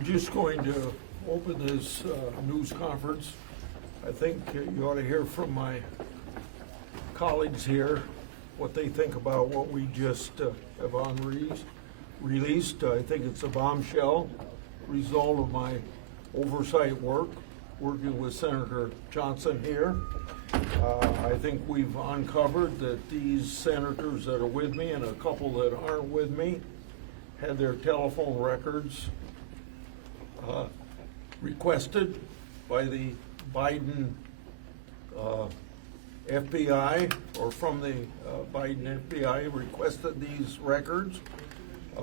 I'm just going to open this news conference. I think you ought to hear from my colleagues here what they think about what we just have released. I think it's a bombshell result of my oversight work, working with Senator Johnson here. I think we've uncovered that these senators that are with me and a couple that aren't with me had their telephone records requested by the Biden FBI, or from the Biden FBI, requested these records,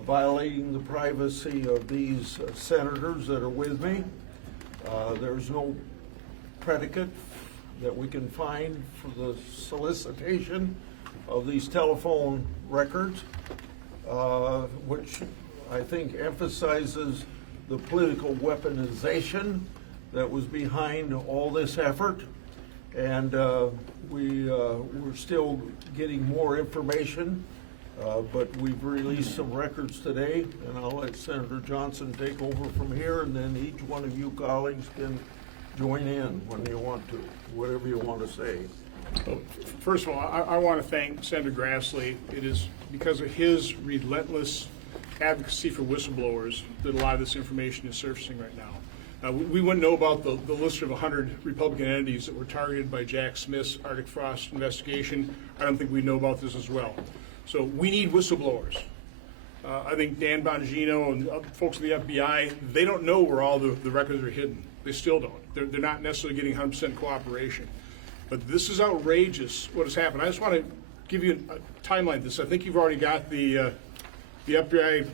violating the privacy of these senators that are with me. There's no predicate that we can find for the solicitation of these telephone records, which I think emphasizes the political weaponization that was behind all this effort. And we're still getting more information, but we've released some records today, and I'll let Senator Johnson take over from here, and then each one of you colleagues can join in when you want to, whatever you want to say. First of all, I want to thank Senator Grassley. It is because of his relentless advocacy for whistleblowers that a lot of this information is surfacing right now. We wouldn't know about the list of 100 Republican entities that were targeted by Jack Smith's Arctic Frost investigation. I don't think we'd know about this as well. So we need whistleblowers. I think Dan Bongino and folks at the FBI, they don't know where all the records are hidden. They still don't. They're not necessarily getting 100% cooperation. But this is outrageous what has happened. I just want to give you a timeline of this. I think you've already got the FBI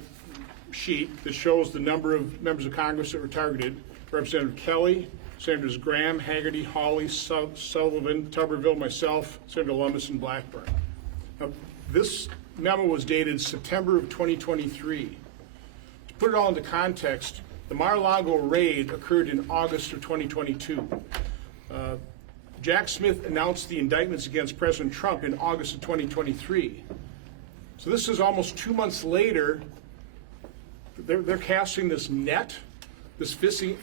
sheet that shows the number of members of Congress that were targeted. Representative Kelly, Senators Graham, Hagerty, Hawley, Sullivan, Tuberville, myself, Senator Lummis, and Blackburn. Now, this memo was dated September of 2023. To put it all into context, the Mar-a-Lago raid occurred in August of 2022. Jack Smith announced the indictments against President Trump in August of 2023. So this is almost 2 months later. They're casting this net, this fishing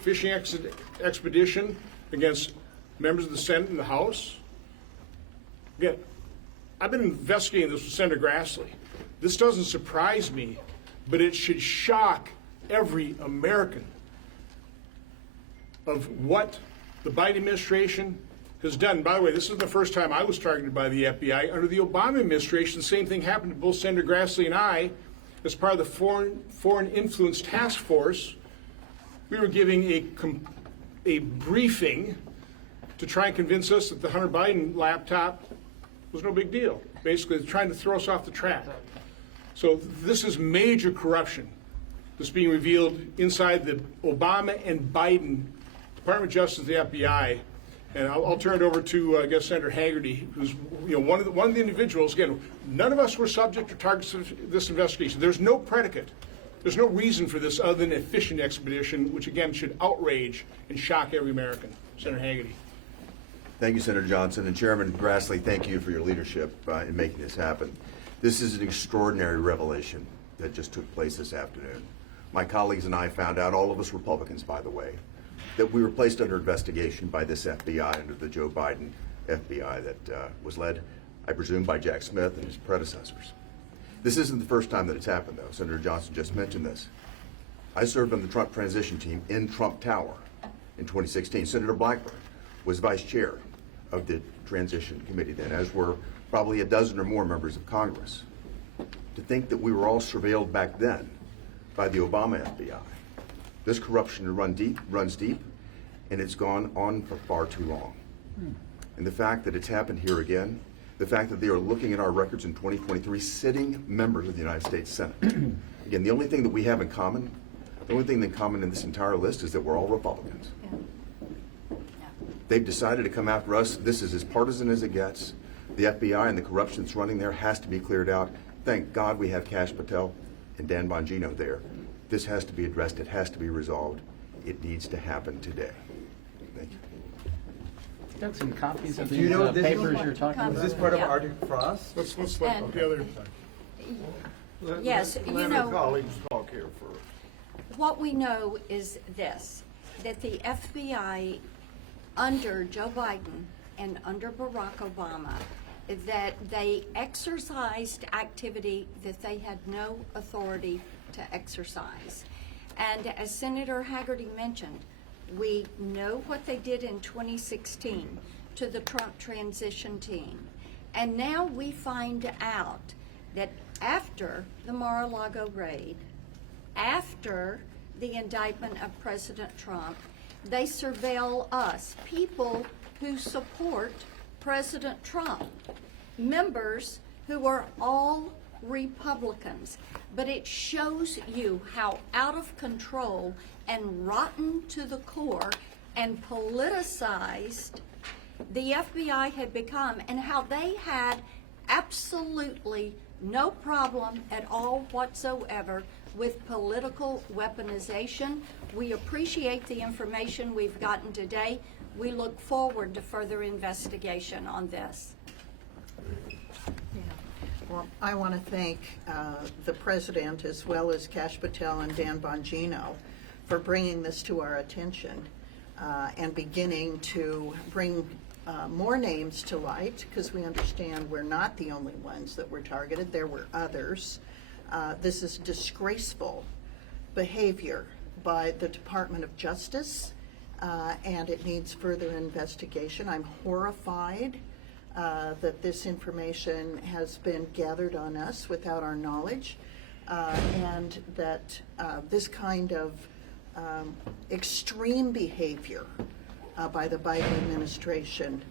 expedition against members of the Senate and the House. Again, I've been investigating this with Senator Grassley. This doesn't surprise me, but it should shock every American of what the Biden administration has done. By the way, this is the first time I was targeted by the FBI. Under the Obama administration, the same thing happened to both Senator Grassley and I. As part of the Foreign Influence Task Force, we were giving a briefing to try and convince us that the Hunter Biden laptop was no big deal. Basically, they're trying to throw us off the track. So this is major corruption that's being revealed inside the Obama and Biden Department of Justice, the FBI. And I'll turn it over to, I guess, Senator Hagerty, who's one of the individuals. Again, none of us were subject to targets of this investigation. There's no predicate. There's no reason for this other than a fishing expedition, which again should outrage and shock every American. Senator Hagerty. Thank you, Senator Johnson. And Chairman Grassley, thank you for your leadership in making this happen. This is an extraordinary revelation that just took place this afternoon. My colleagues and I found out, all of us Republicans, by the way, that we were placed under investigation by this FBI, under the Joe Biden FBI that was led, I presume, by Jack Smith and his predecessors. This isn't the first time that it's happened, though. Senator Johnson just mentioned this. I served on the Trump transition team in Trump Tower in 2016. Senator Blackburn was vice chair of the transition committee then, as were probably a dozen or more members of Congress. To think that we were all surveilled back then by the Obama FBI. This corruption runs deep, and it's gone on for far too long. And the fact that it's happened here again, the fact that they are looking at our records in 2023, sitting members of the United States Senate. Again, the only thing that we have in common, the only thing in common in this entire list is that we're all Republicans. They've decided to come after us. This is as partisan as it gets. The FBI and the corruption that's running there has to be cleared out. Thank God we have Kash Patel and Dan Bongino there. This has to be addressed. It has to be resolved. It needs to happen today. Thank you. Got some copies of Do you know the this papers you're talking about? Is this part of Arctic Frost? Let's let the other. Let Yes, let you our know- colleagues talk here first. what we know is this, that the FBI under Joe Biden and under Barack Obama, that they exercised activity that they had no authority to exercise. And as Senator Haggerty mentioned, we know what they did in 2016 to the Trump transition team. And now we find out that after the Mar-a-Lago raid, after the indictment of President Trump, they surveil us, people who support President Trump, members who are all Republicans. But it shows you how out of control and rotten to the core and politicized the FBI had become, and how they had absolutely no problem at all whatsoever with political weaponization. We appreciate the information we've gotten today. We look forward to further investigation on this. Well, I want to thank the President as well as Kash Patel and Dan Bongino for bringing this to our attention and beginning to bring more names to light, because we understand we're not the only ones that were targeted. There were others. This is disgraceful behavior by the Department of Justice, and it needs further investigation. I'm horrified that this information has been gathered on us without our knowledge, and that this kind of extreme behavior by the Biden administration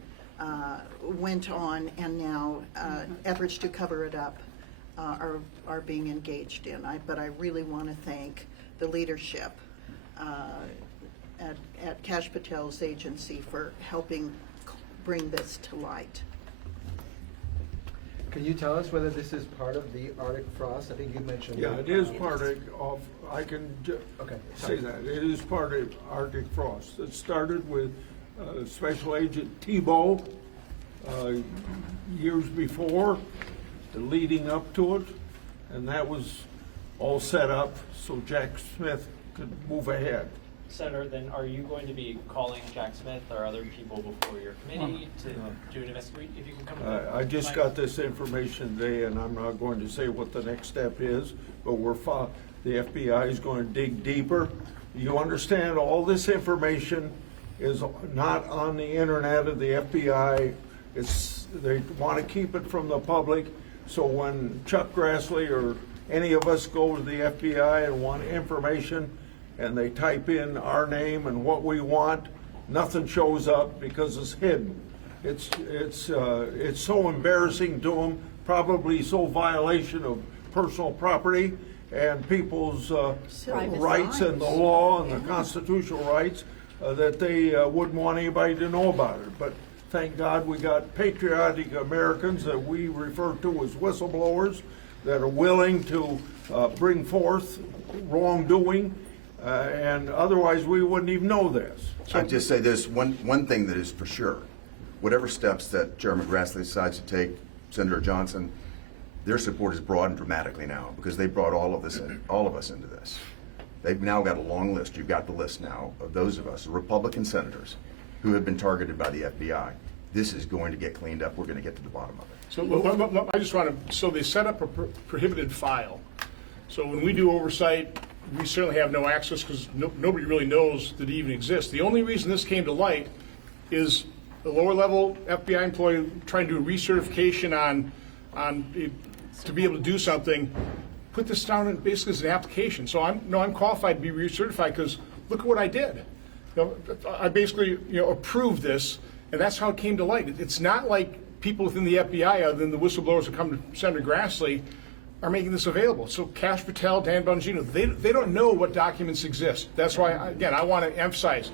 went on, and now efforts to cover it up are being engaged in. But I really want to thank the leadership at Kash Patel's agency for helping bring this to light. Can you tell us whether this is part of the Arctic frost? I think you mentioned. Yeah, it is part of, I can Okay. say that. It is part of Arctic frost. It started with Special Agent Tebow years before, leading up to it, and that was all set up so Jack Smith could move ahead. Senator, then are you going to be calling Jack Smith or other people before your committee to do an investigation? If you can come to the I just mic. got this information today, and I'm not going to say what the next step is, but the FBI is going to dig deeper. You understand, all this information is not on the internet of the FBI. They want to keep it from the public, so when Chuck Grassley or any of us go to the FBI and want information, and they type in our name and what we want, nothing shows up because it's hidden. It's so embarrassing to them, probably so violation of personal property and people's rights and the law and the constitutional rights that they wouldn't want anybody to know about it. But thank God we got patriotic Americans that we refer to as whistleblowers that are willing to bring forth wrongdoing. And otherwise, we wouldn't even know this. I'd just say this, one thing that is for sure, whatever steps that Chairman Grassley decides to take, Senator Johnson, their support is broadened dramatically now because they brought all of us into this. They've now got a long list. You've got the list now of those of us, Republican senators, who have been targeted by the FBI. This is going to get cleaned up. We're going to get to the bottom of it. So I just want to, so they set up a prohibited file. So when we do oversight, we certainly have no access because nobody really knows that it even exists. The only reason this came to light is a lower level FBI employee trying to do a recertification on to be able to do something, put this down basically as an application. So I'm qualified to be recertified because look at what I did. I basically approved this, and that's how it came to light. It's not like people within the FBI, other than the whistleblowers who come to Senator Grassley, are making this available. So Kash Patel, Dan Bongino, they don't know what documents exist. That's why, again, I want to emphasize,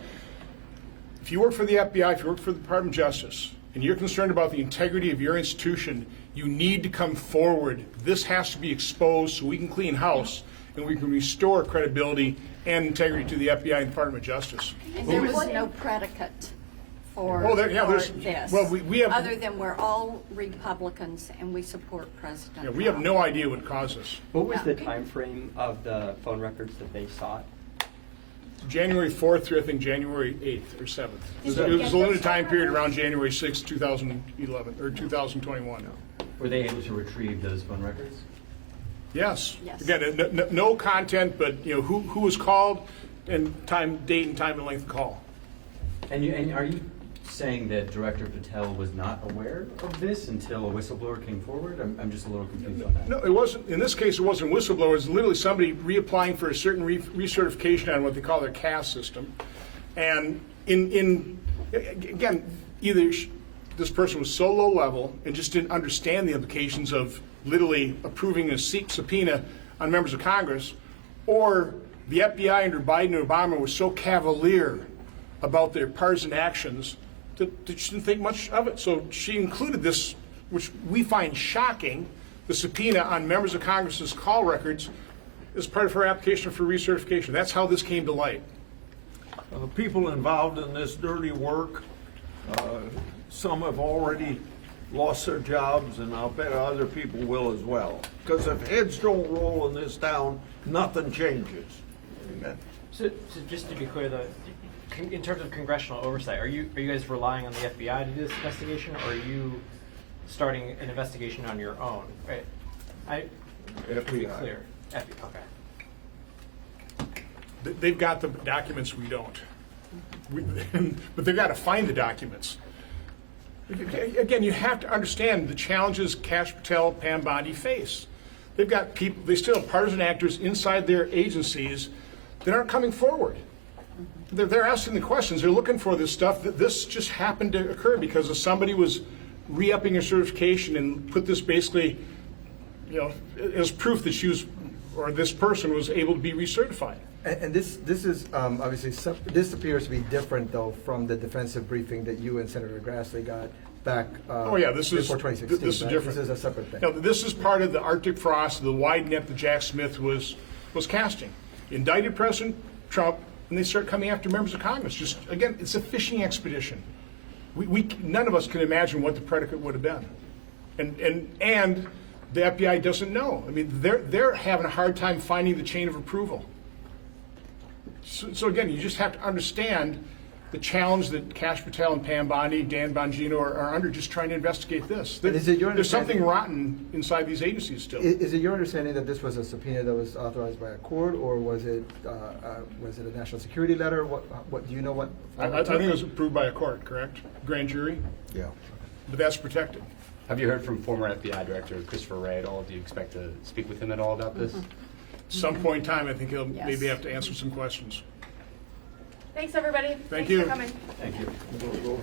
if you work for the FBI, if you work for the Department of Justice, and you're concerned about the integrity of your institution, you need to come forward. This has to be exposed so we can clean house and we can restore credibility and integrity to the FBI and Department of Justice. And there was no predicate for, Oh, yeah, for there's- this. well, we have- Other than we're all Republicans and we support President Yeah, we have Trump. no idea what caused this. What was the Yeah. time frame of the phone records that they sought? January 4th through, I think, January 8th or 7th. It was Did a you get limited those time period records? around January 6th, 2011, or 2021. Were they able to retrieve those phone records? Yes. Yes. Again, no content, but, you know, who was called and time, date and time and length of call. And are you saying that Director Patel was not aware of this until a whistleblower came forward? I'm just a little confused on that. No, it wasn't, in this case, it wasn't whistleblower, it was literally somebody reapplying for a certain recertification on what they call their CAS system. And again, either this person was so low level and just didn't understand the implications of literally approving a subpoena on members of Congress, or the FBI under Biden and Obama was so cavalier about their partisan actions that she didn't think much of it. So she included this, which we find shocking, the subpoena on members of Congress's call records as part of her application for recertification. That's how this came to light. People involved in this dirty work, some have already lost their jobs, and I'll bet other people will as well. Because if heads don't roll in this town, nothing changes. Amen. So just to be clear, though, in terms of congressional oversight, are you guys relying on the FBI to do this investigation, or are you starting an investigation on your own? Right? To be FBI. clear, okay. They've got the documents, we don't. But they've got to find the documents. Again, you have to understand the challenges Kash Patel, Pam Bondi face. They've got people, they still have partisan actors inside their agencies that aren't coming forward. They're asking the questions, they're looking for this stuff. This just happened to occur because somebody was re-upping her certification and put this basically, you know, as proof that she was, or this person was able to be recertified. And this is obviously, this appears to be different though from the defensive briefing that you and Senator Grassley got back Oh, yeah, this is, before 2016. this is right? different. This is a separate thing. No, this is part of the Arctic frost, the wide net that Jack Smith was casting. Indicted President Trump, and they start coming after members of Congress. Just, again, it's a fishing expedition. None of us can imagine what the predicate would have been. And the FBI doesn't know. I mean, they're having a hard time finding the chain of approval. So again, you just have to understand the challenge that Kash Patel and Pam Bondi, Dan Bongino are under just trying to investigate this. And is it your There's something understanding- rotten inside these agencies still. Is it your understanding that this was a subpoena that was authorized by a court, or was it a national security letter? What do you know? What I think it was approved by a court, correct? Grand jury, Yeah. but that's protected. Have you heard from former FBI Director Christopher Wray at all? Do you expect to speak with him at all about this? At some point in time, I think he'll Yes. maybe have to answer some questions. Thanks, everybody. Thank Thanks you. for coming. Thank you.